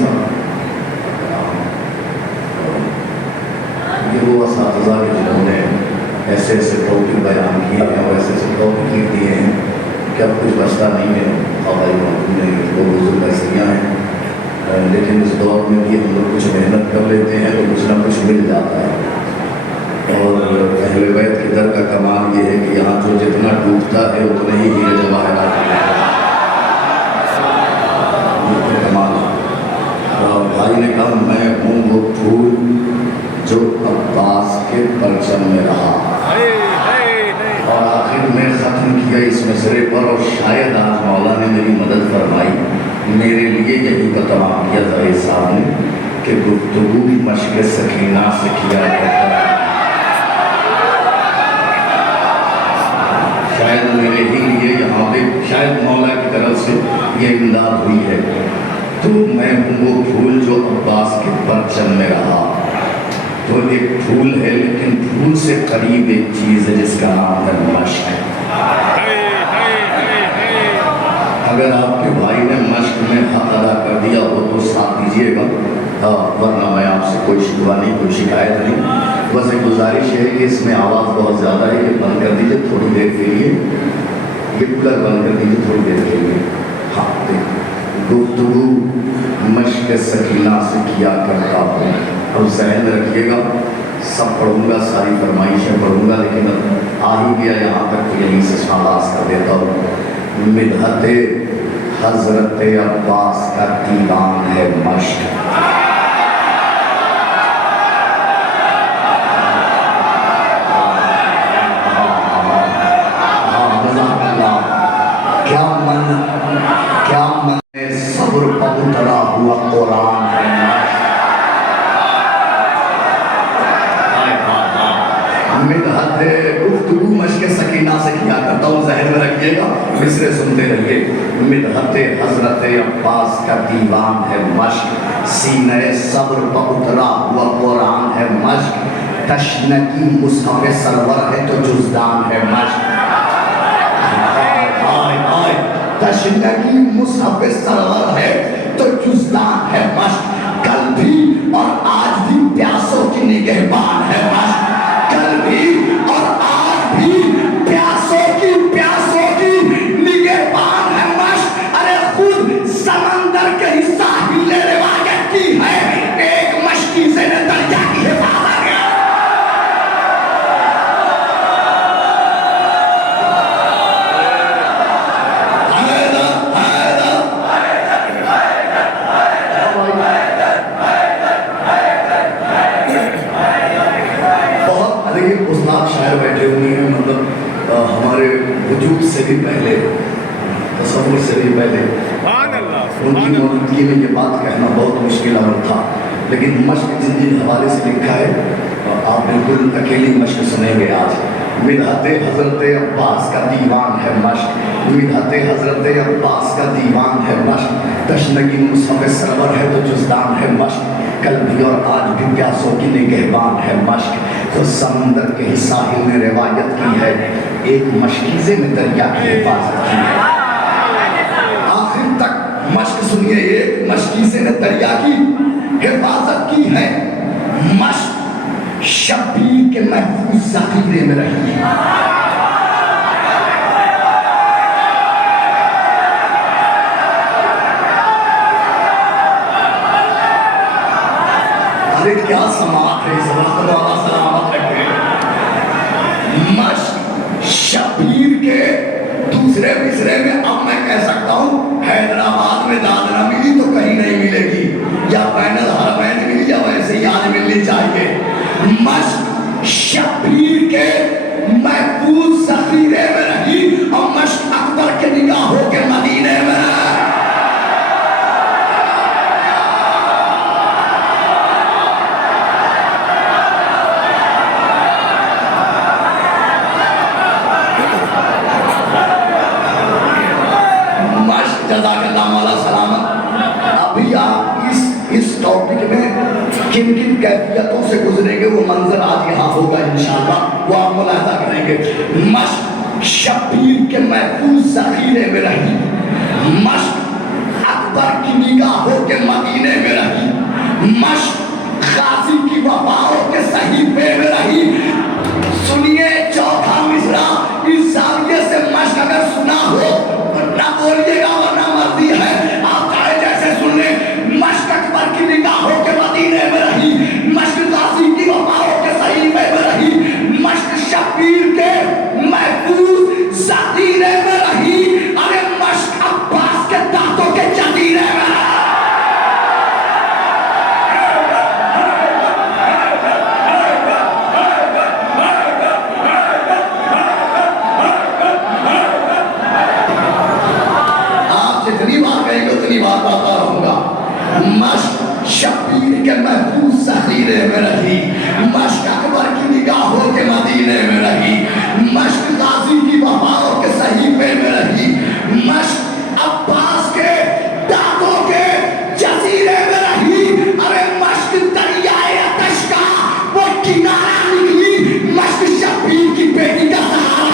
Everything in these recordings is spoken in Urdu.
صاحب یہ وہ اساتذہ کے جنہوں نے ایسے ایسے ٹاپک بیان کیے ہیں اور ایسے ایسے ٹاپک لکھ دیے ہیں کہ اب کچھ بچتا نہیں ہے. آبائی محکوم نے وہ بزرگ ایسیاں ہیں، لیکن اس دور میں بھی ہم لوگ کچھ محنت کر لیتے ہیں تو کچھ نہ کچھ مل جاتا ہے. اور اہل بیت کے در کا کمال یہ ہے کہ یہاں جو جتنا ڈوبتا ہے اتنے ہی ہیرے جواہرات ہیں. یہ کمال ہے. اور بھائی نے کہا میں ہوں وہ پھول جو عباس کے پرچم میں رہا. اور آخر میں ختم کیا اس مصرے پر، اور شاید آج مولا نے میری مدد فرمائی. میرے لیے یہی تمام کیا تھا صاحب نے کہ گفتگو مشق سکینہ سے کیا کرتا ہے. شاید میرے ہی لیے یہاں پہ شاید مولا کی طرف سے یہ امداد ہوئی ہے. تو میں ہوں وہ پھول جو عباس کے پرچم میں رہا. تو ایک پھول ہے لیکن پھول سے قریب ایک چیز ہے جس کا نام ہے مشق. اگر آپ کے بھائی نے مشق میں حق ادا کر دیا ہو تو ساتھ دیجیے گا، ورنہ میں آپ سے کوئی شکوہ نہیں، کوئی شکایت نہیں. بس ایک گزارش ہے کہ اس میں آواز بہت زیادہ ہے، یہ بند کر دیجیے تھوڑی دیر کے لیے. یہ کولر بند کر دیجیے تھوڑی دیر کے لیے. ہاں گفتگو مشق سکینہ سے کیا کرتا ہوں. اور ذہن میں رکھیے گا سب پڑھوں گا، ساری فرمائشیں پڑھوں گا، لیکن آ ہی گیا یہاں تک کہ یہیں سے آغاز کر دیتا ہوں. مدحت حضرت عباس کا دیوان ہے مشق. کیا من صبر پر اترا ہوا قرآن ہے مشق. مدحت گفتگو مشق سکینہ سے کیا کرتا ہوں. ذہن میں رکھیے گا، مصرے سنتے رہیے. مدحت حضرت عباس کا دیوان ہے مشق، سینہ صبر پر اترا ہوا قرآن ہے مشق. تشنگی مصحف سرور ہے تو جزدان ہے مشق. تشنگی مصحف سرور ہے تو جزدان ہے مشق. کل بھی اور آج بھی پیاسوں کی نگہبان ہے مشق. کل بھی اور آج بھی پیاسوں کی نگہبان ہے مشق. ارے خود سمندر کے ہی ساحل نے روایت کی ہے ایک مشکی سے نے دریا کی حفاظت ہے. شاعر بیٹھے ہوئے ہیں، مطلب ہمارے وجود سے بھی پہلے، تصور سے بھی پہلے. ان کی موجودگی میں یہ بات کہنا بہت مشکل عمل تھا، لیکن مشق جن حوالے سے لکھا ہے آپ بالکل اکیلی مشق سنیں گے آج. مدحت حضرت عباس کا دیوان ہے مشق. مدحت حضرت عباس کا دیوان ہے مشق. تشنگی مصحف سرور ہے تو جزدان ہے مشق. کل بھی اور آج بھی پیاسوں کی نگہبان ہے مشق. تو سمندر کے ہی ساحل نے روایت کی ہے ایک مشکیزے میں دریا کی حفاظت کی ہے. آخر تک مشق سنیے، ایک مشکیزے نے دریا کی حفاظت کی ہے. مشق شبیر کے محفوظ ذخیرے میں رہی ہے. ارے کیا سماعت ہے اس وقت، والا سلامت رکھے. مشق شبیر کے دوسرے مصرے میں اب میں کہہ سکتا ہوں حیدرآباد میں داد نہ ملی تو کہیں نہیں ملے گی، یا بین الحرمین ملی یا ویسے ہی آج ملنی چاہیے. مشق شبیر کے محفوظ ذخیرے میں رہی اور مشق اکبر کے نگاہوں کے مدینے میں. جزاک اللہ مولا سلامت. ابھی آپ اس ٹاپک میں کن کن کیفیتوں سے گزریں گے وہ منظر آج یہاں ہوگا انشاءاللہ، وہ آپ ملاحظہ کریں گے. مشق شبیر کے محفوظ ذخیرے میں رہی، مشق اکبر کی نگاہوں کے مدینے میں جتنی بار کہیں گے اتنی بار پاتا رہوں گا. مشق شبیر کے محفوظ ذخیرے میں رہی, مشق اکبر کی نگاہوں کے مدینے میں رہی, مشق غازی کی وفاؤں کے صحیفے میں رہی, مشق عباس کے دانتوں کے جزیرے میں رہی. ارے مشق دریائے آتش کا وہ کنارہ نکلی, مشق شبیر کی بیٹی کا سہارا.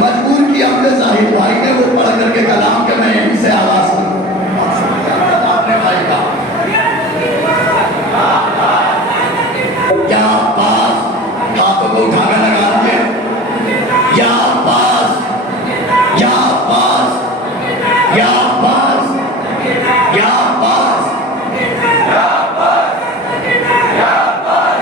مجبور کیا ہم نے ظاہر بھائی نے وہ پڑھ کر کے کلام کے میں یہیں سے آواز اپنے بھائی کا یا عباس, ہاتھوں کو اٹھا کر لگا دیے, یا عباس, یا عباس, یا عباس, یا عباس, یا عباس, یا عباس, یا عباس.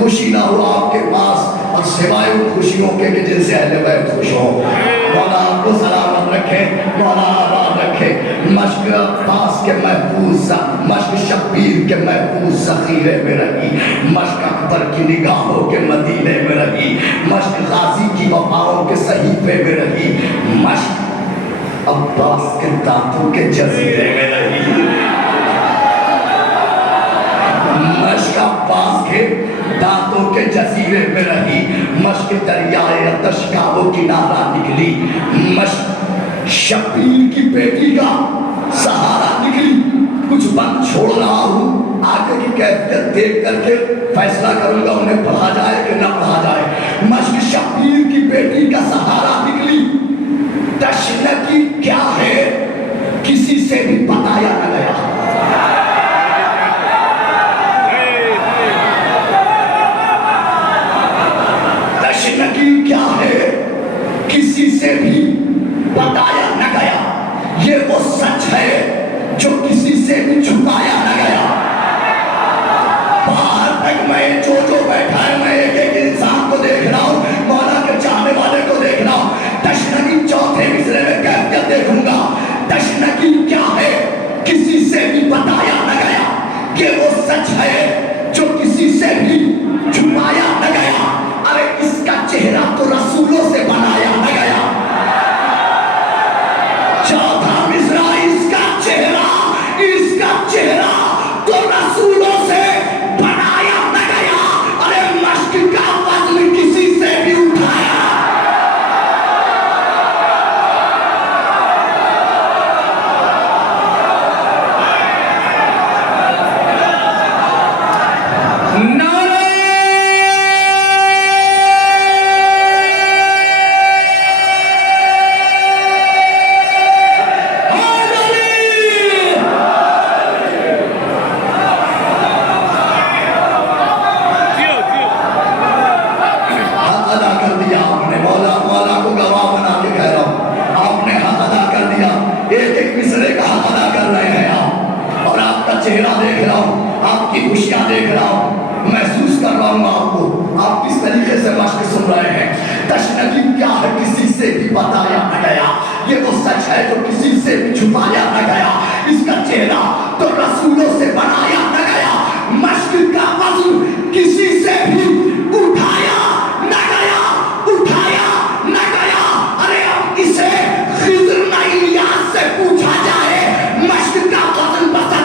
خوشی نہ ہو آپ کے پاس اور سوائے ان خوشیوں کے کہ جن سے اہل بیت خوش ہو. مولا آپ کو سلامت رکھے, مولا آباد رکھے. مشق عباس کے محفوظ, مشق شبیر کے محفوظ ذخیرے میں رہی, مشق اکبر کی نگاہوں کے مدینے میں رہی, مشق غازی کی وفاؤں کے صحیفے میں رہی, مشق عباس کے دانتوں کے جزیرے میں رہی, مشق عباس کے دانتوں کے جزیرے میں رہی, مشق دریائے آتش کا وہ کنارہ نکلی, مشق شبیر کی بیٹی کا سہارا نکلی. کچھ بند چھوڑ رہا ہوں, آگے کی کیفیت دیکھ کر کے فیصلہ کروں گا انہیں پڑھا جائے کہ نہ پڑھا جائے. مشق شبیر کی بیٹی کا سہارا نکلی, تشنگی کیا ہے کسی سے بھی بتایا نہ گیا. کیا ہے کسی سے بھی بتایا نہ گیا, یہ وہ سچ ہے جو کسی سے بھی چھپایا نہ گیا. باہر تک میں جو بیٹھا ہے میں ایک ایک انسان کو دیکھ رہا ہوں, مولا کے چاہنے والے کو دیکھ رہا ہوں. تشنگی چوتھے مصرے میں کیفیت دیکھوں گا. تشنگی کیا ہے کسی سے بھی بتایا نہ گیا, یہ وہ سچ ہے جو کسی سے بھی چھپایا نہ گیا. ارے اس کا چہرہ تو رسولوں سے بنایا نہ گیا. چوتھا مصرع اس کا چہرہ تو رسولوں سے بنایا نہ گیا. ارے مشق کا وزن کسی سے بھی اٹھایا. چہرہ دیکھ رہا ہوں, آپ کی خوشیاں دیکھ رہا ہوں, محسوس کر رہا ہوں آپ کو, آپ کس طریقے سے مشق سن رہے ہیں. تشنگی کیا ہے کسی سے بھی بتایا نہ گیا, یہ وہ سچ ہے جو کسی سے بھی چھپایا نہ گیا. اس کا چہرہ تو رسولوں سے بنایا نہ گیا. مشق کا وزن کسی سے بھی اٹھایا نہ گیا, اٹھایا نہ گیا. ارے اب اسے خضر نہ الیاس سے پوچھا جائے, مشق کا وزن بسر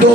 2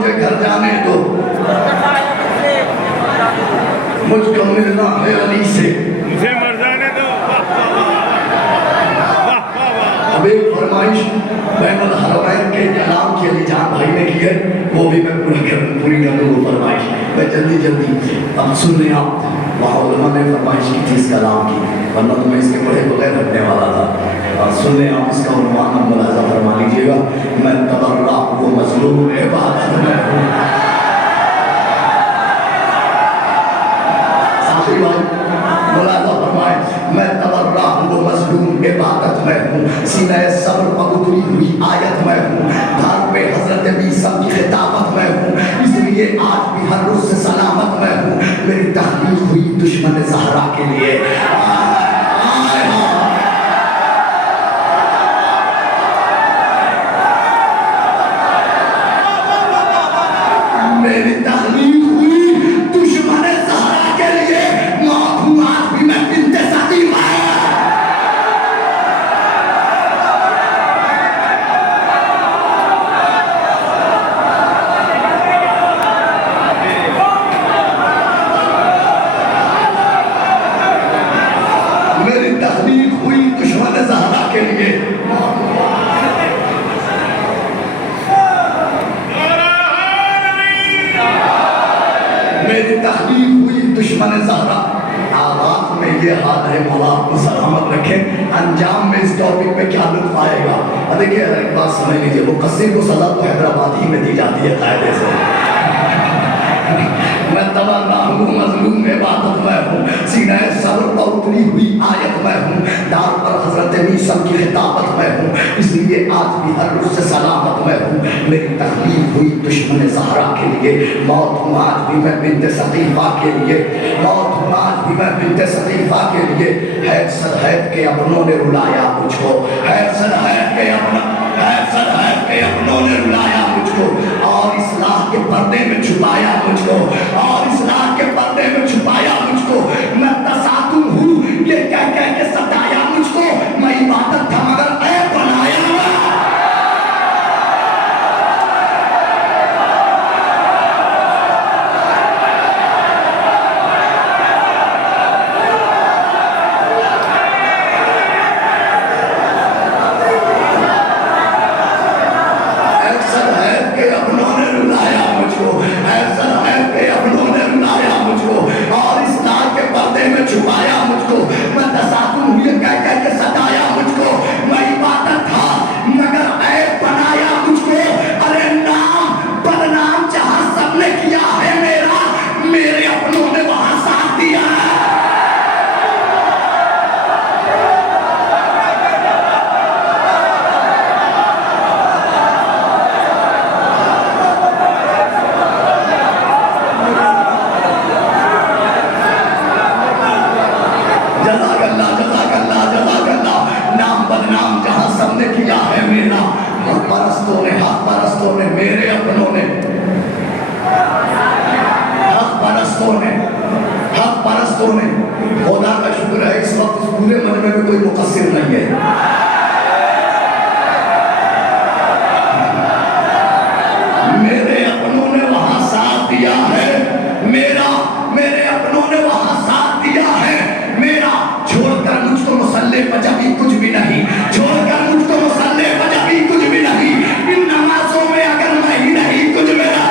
مجھے گھر جانے دو، مجھ کو ملنا ہے علی سے، مجھے مر جانے دو۔ اب ایک فرمائش بین الحرمین کے کلام کی علی جان بھائی نے کی ہے، وہ بھی میں پوری کر دوں وہ فرمائش، میں جلدی اب سن لیں آپ۔ وہاں علماء نے فرمائش کی تھی اس کلام کی، ورنہ تو میں اس کے پڑھے بغیر رکھنے والا تھا۔ سن لیں آپ اس کا عنوان، اب ملاحظہ فرما لیجیے گا، میں تبرع و مظلوم عبادت میں ہوں۔ ساتھی بھائی ملاحظہ فرمائے، میں تبرع و مظلوم عبادت میں ہوں، سینہ صبر پر اتری ہوئی آیت میں ہوں، دھار پہ حضرت عیسیٰ کی خطابت میں ہوں، اس لیے آج بھی ہر روز سے سلامت میں ہوں، میری تخلیق ہوئی دشمن زہرا کے لیے۔ میری تخلیق ہوئی دشمن زہرا کے لیے، موت ہوں آج بھی میں بنت سقیفہ۔ میری تخلیق ہوئی دشمن زہرا کے لیے، میری تخلیق ہوئی دشمن زہرا۔ آغاز میں یہ حال ہے، مولا آپ کو سلامت رکھے، انجام میں اس ٹاپک پہ کیا لطف آئے گا۔ دیکھیں ایک بات سمجھ لیجیے، مقصر کو سزا تو حیدرآباد ہی میں دی جاتی ہے قاعدے سے۔ میں تبرع ہوں مظلوم عبادت میں ہوں، سینہ صبر پر اتری ہوئی آیت میں ہوں، دار پر حضرت عیسیٰ کی خطابت میں ہوں، اس لیے آج بھی ہر روز سے سلامت میں ہوں، میری تخلیق ہوئی دشمن زہرا کے لیے، موت ہوں آج بھی میں بنت سقیفہ کے لیے، موت ہوں آج بھی میں بنت سقیفہ کے لیے۔ حید سر حید کے اپنوں نے رلایا مجھ کو، حید سر حید کے اپنوں نے رلایا مجھ کو، اور اصلاح کے پردے میں چھپایا مجھ کو، اور اصلاح کے پردے میں چھپایا مجھ کو۔ میں تساتم ہوں یہ کہہ کے ستایا مجھ کو، میں عبادت تھا مگر اے بنایا۔ چھپایا مجھ کو، میں تساتم ہوئی کہہ کے ستایا مجھ کو، میں عبادت تھا مگر عیب بنایا مجھ کو۔ ارے نام بدنام جہاں سب نے کیا ہے میرا، میرے اپنوں نے وہاں ساتھ دیا ہے۔ خدا کا شکر ہے اس وقت اس پورے مجمع میں کوئی مقصر نہیں ہے۔ میرے اپنوں نے وہاں ساتھ دیا ہے، میرے اپنوں نے وہاں ساتھ دیا ہے میرا، چھوڑ کر مجھ کو مسلح پہ جبھی کچھ بھی نہیں، چھوڑ کر مجھ کو مسلح پہ جبھی کچھ بھی نہیں، ان نمازوں میں اگر میں ہی نہیں کچھ میرا۔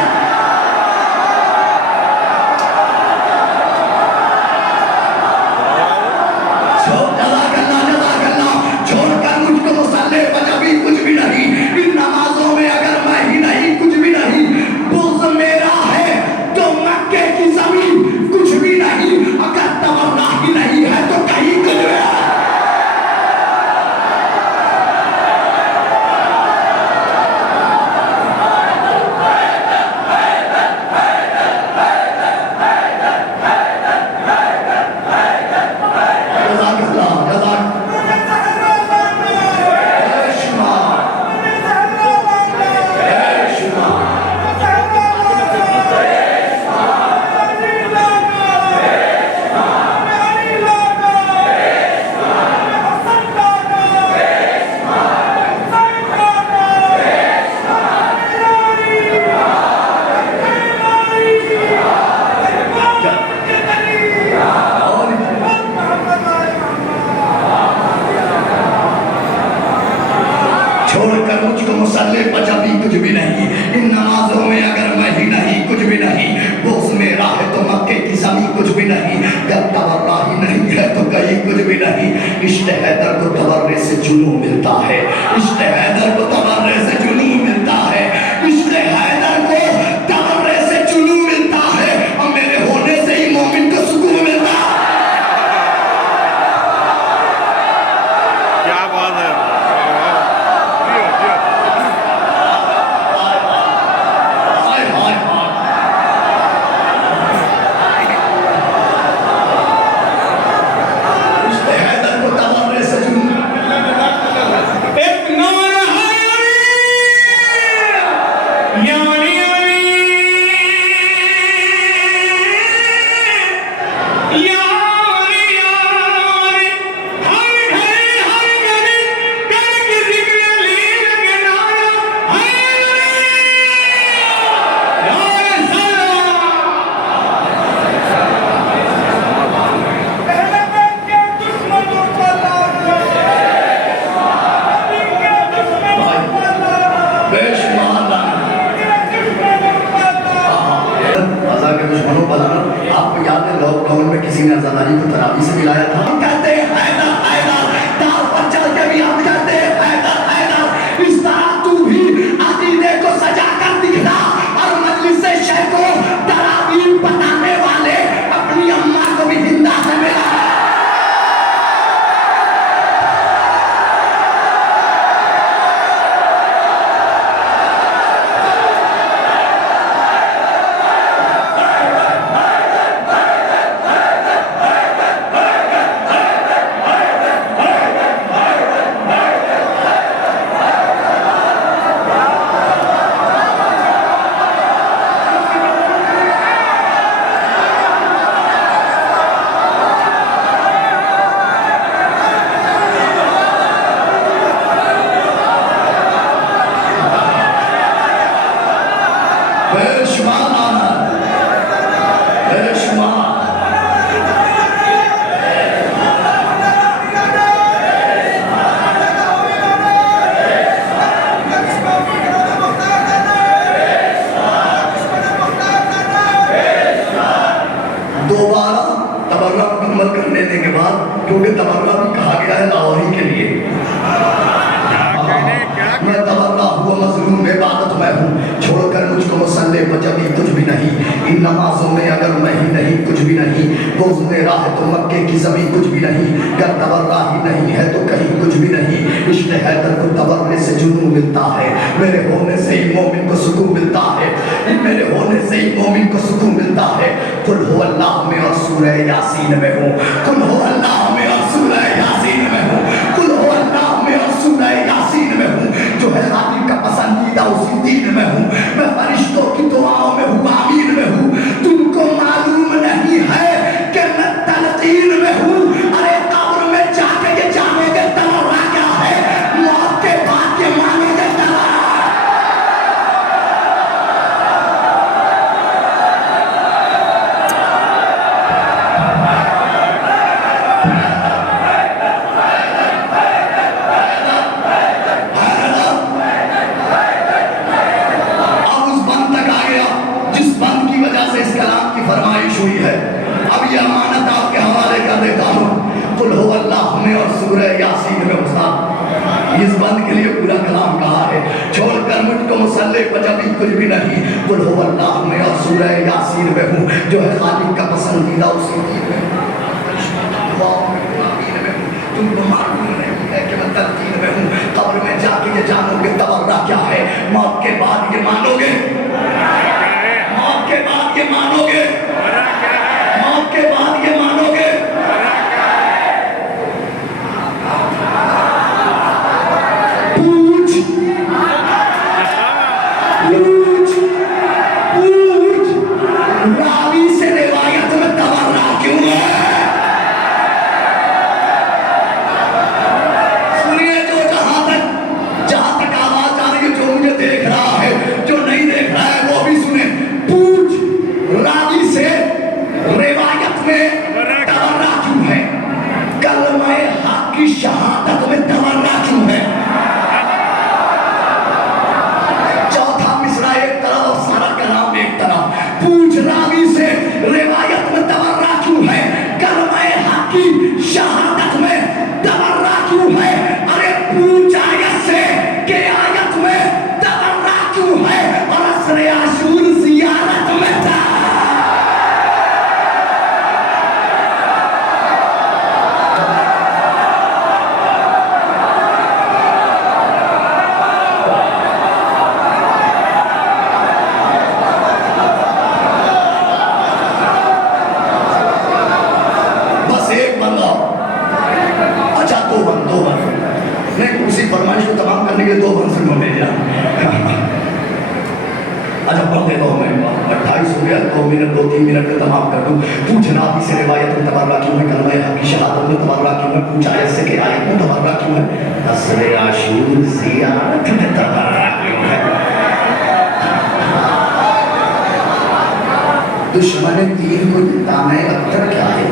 عشق حیدر کو تورے سے جنوں ملتا ہے، عشق حیدر کو تورے سے جنوں ملتا ہے، عشق حیدر کو تورے سے جنوں ملتا ہے، اور میرے ہونے سے ہی مومن کو سکون ملتا ہے۔ کیا بات ہے، آپ کو یاد ہے لاک ڈاؤن میں کسی نے عزاداری کو تراویح سے ملایا تھا، ہم کہتے ہیں حیدر حیدر، داؤ پر چل کے بھی ہم کہتے ہیں حیدر حیدر، اس طرح تو بھی عقیدے کو سجا کر دکھنا، اور مجلس شیخ کو تراویح بتانے والے اپنی اماں کو بھی زندہ سے ملا۔ دوبارہ تبرہ مکمل کر لینے کے بعد، کیونکہ تبرہ بھی کہا گیا ہے لاہوری کے لیے، میں تبرہ ہوا مظلوم عبادت میں ہوں، چھوڑ کر مجھ کو مسلح پر جبھی کچھ بھی نہیں، ان نمازوں میں اگر میں ہی نہیں کچھ بھی نہیں، بغض میرا ہے تو مکے کی زمین کچھ بھی نہیں، گر تبرہ ہی نہیں ہے تو کہیں کچھ بھی نہیں، عشق حیدر کو تبرے سے جنوں ملتا ہے، میرے ہونے سے ہی مومن کو سکون ملتا ہے، میرے ہونے سے ہی مومن کو سکون ملتا ہے۔ قل ہو اللہ میں اور سورہ یاسین میں ہوں، قل ہو اللہ میں اور سورہ یاسین میں ہوں، قل ہو اللہ میں اور سورہ یاسین میں ہوں، جو ہے خالق کا پسندیدہ اسی دین میں ہوں، میں فرشتوں کی دعاؤں میں ہوں، آمین میں ہوں، تم کو معلوم نہیں ہے کہ میں تلقین میں ہوں، ارے قبر میں جا کے یہ جانو گے تبرہ کیا ہے، موت کے بعد یہ مانو گے تبرہ۔ فرمائش ہوئی ہے، اب یہ امانت آپ کے حوالے کر دیتا ہوں، قل ہو اللہ میں اور سورہ یاسین میں استاد اس بند کے لیے پورا کلام کہا ہے، چھوڑ کر مجھ کو مسلح پر جبھی کچھ بھی نہیں، قل ہو اللہ میں اور سورہ یاسین میں ہوں، جو ہے خالق کا پسندیدہ اسی دین میں ہوں، تم کو معلوم نہیں ہے کہ میں تلقین میں ہوں، قبر میں جا کے یہ جانو گے تبرہ کیا ہے، موت کے بعد یہ مانو گے، موت کے بعد یہ مانو گے، موت کے بعد یہ مانو گے۔ پوچھ راوی سے روایت میں تبرہ کیوں ہے؟ سنیے جو جہاں تک آواز آ رہی ہے، جو مجھے دیکھ رہا ہے، جو نہیں دیکھ رہا ہے وہ بھی سنیں، پوچھ راوی سے روایت میں تبرہ کیوں ہے، کلمہ حق کی شہادت میں تبرہ کیوں ہے؟ چوتھا مصرع ایک طرف اور سارا کلام ایک طرف، پوچھ راوی سے روایت میں تبرہ کیوں ہے، کلمہ حق کی شہادت میں تبرہ 2 منٹ 2-3 منٹ میں تمام کر دوں. پوچھنا بھی سے روایت میں تبرہ کیوں ہے, کلمہ حق کی شہادت میں تبرہ کیوں ہے, پوچھا ایسے کہ آیت میں تبرہ کیوں ہے, عصر عاشور زیارت میں تبرہ کیوں ہے. دشمن دین کو یہ دانۂ ابتر کیا ہے,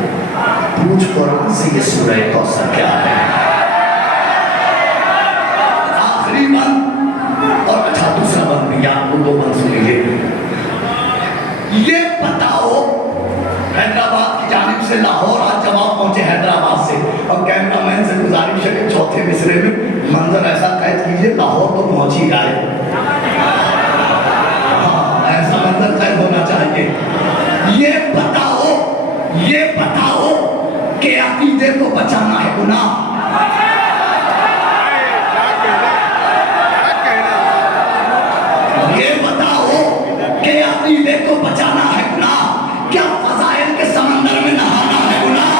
پوچھ قرآن سے یہ سورہ کوثر کیا ہے. آخری بند اور اچھا دوسرا بند بھی, آپ کو 2 بند سن لیجیے. یہ بتاؤ حیدرآباد کی جانب سے لاہور آج جواب پہنچے حیدرآباد سے, اور کیمرہ مین سے گزارش ہے کہ چوتھے مصرے میں منظر ایسا قید کیجیے لاہور تو پہنچ ہی آئے. ہاں ایسا منظر قید ہونا چاہیے. یہ بتاؤ کہ عقیدے کو بچانا ہے گناہ. یہ بتاؤ کہ عقیدے کو بچانا ہے گناہ, کیا فضائل کے سمندر میں نہانا ہے گناہ.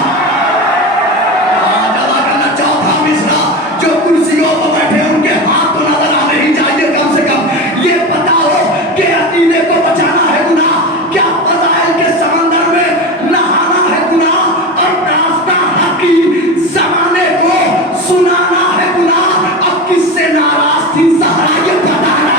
جواب کرنا چوتھا مصرع, جو کرسیوں پر بیٹھے ان کے ہاتھ تو نظر آنے ہی چاہیے کم سے کم. یہ بتاؤ کہ عقیدے کو بچانا ہے گناہ, کیا فضائل کے سمندر میں نہانا ہے گناہ, اور داستان حق کی زمانے کو سنانا ہے گناہ. اب کس سے ناراض تھی زہرا یہ بتانا.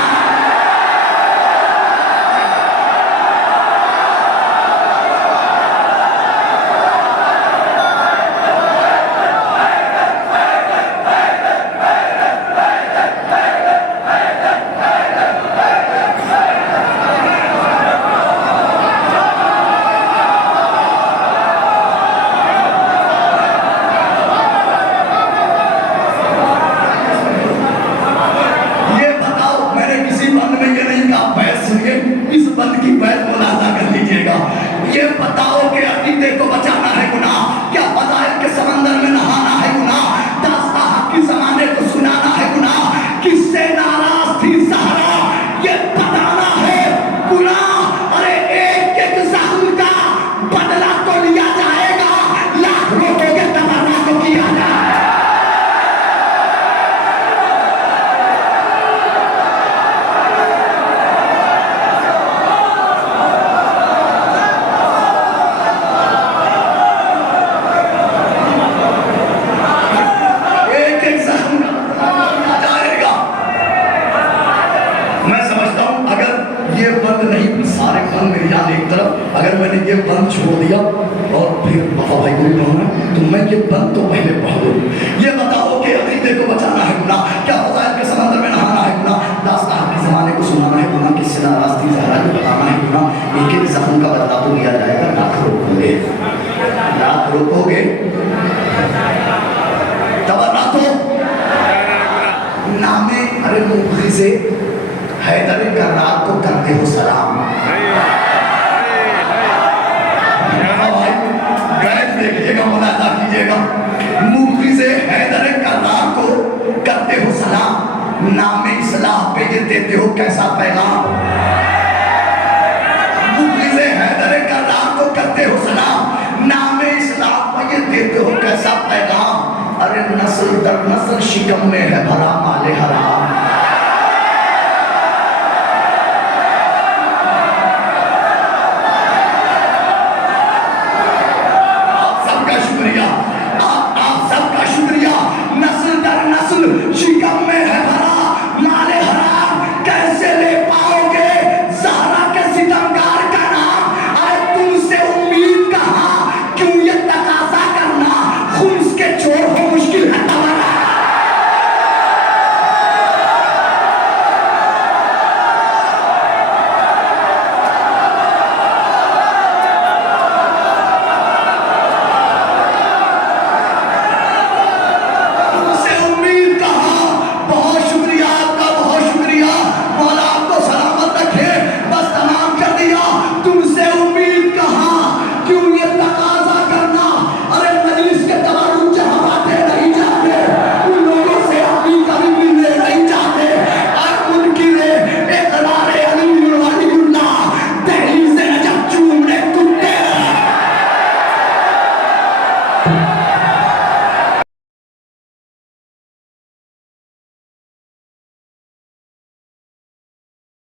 اس بند کی بیعت ملاحظہ کر لیجئے گا. یہ بتاؤ کہ عقیدے کو بچانا ہے گناہ, کیا فضائل کے سمندر میں نہانا ہے گناہ, داستان حق کی زمانے کو سنانا ہے گناہ, کس سے ناراض تھی زہرا یہ بتانا ہے گناہ. ارے ایک زخم کا بدلہ تو لیا جائے گا, لاکھ لوگوں کے تبرہ کو کیا جائے. اگر میں نے یہ بند چھوڑ دیا اور پھر وفا بھائی کو بھی پڑھنا ہے تو میں یہ بند تو پہلے پڑھ دوں. یہ بتاؤ کہ عقیدے کو بچانا ہے گناہ, کیا فضائل کے سمندر میں نہانا ہے گناہ, داستان کے زمانے کو سنانا ہے گناہ, کس سے ناراض تھی زہرا کو بتانا ہے گناہ. ایک ایک زخم کا بدلہ تو لیا جائے گا, لاکھ روکو گے, لاکھ روکو گے, تبرہ تو نامے. ارے مخلص حیدر کرار کو کرتے ہو سلام. دیکھیے گا, ملاحظہ کیجئے گا, مخلص حیدر کرار کو کرتے ہو سلام, نام اصلاح پہ یہ دیتے ہو کیسا پیغام. مخلص حیدر کرار کو کرتے ہو سلام, نام اصلاح پہ یہ دیتے ہو کیسا پیغام. ارے نسل در نسل شکم میں ہے بھرا مال حرام.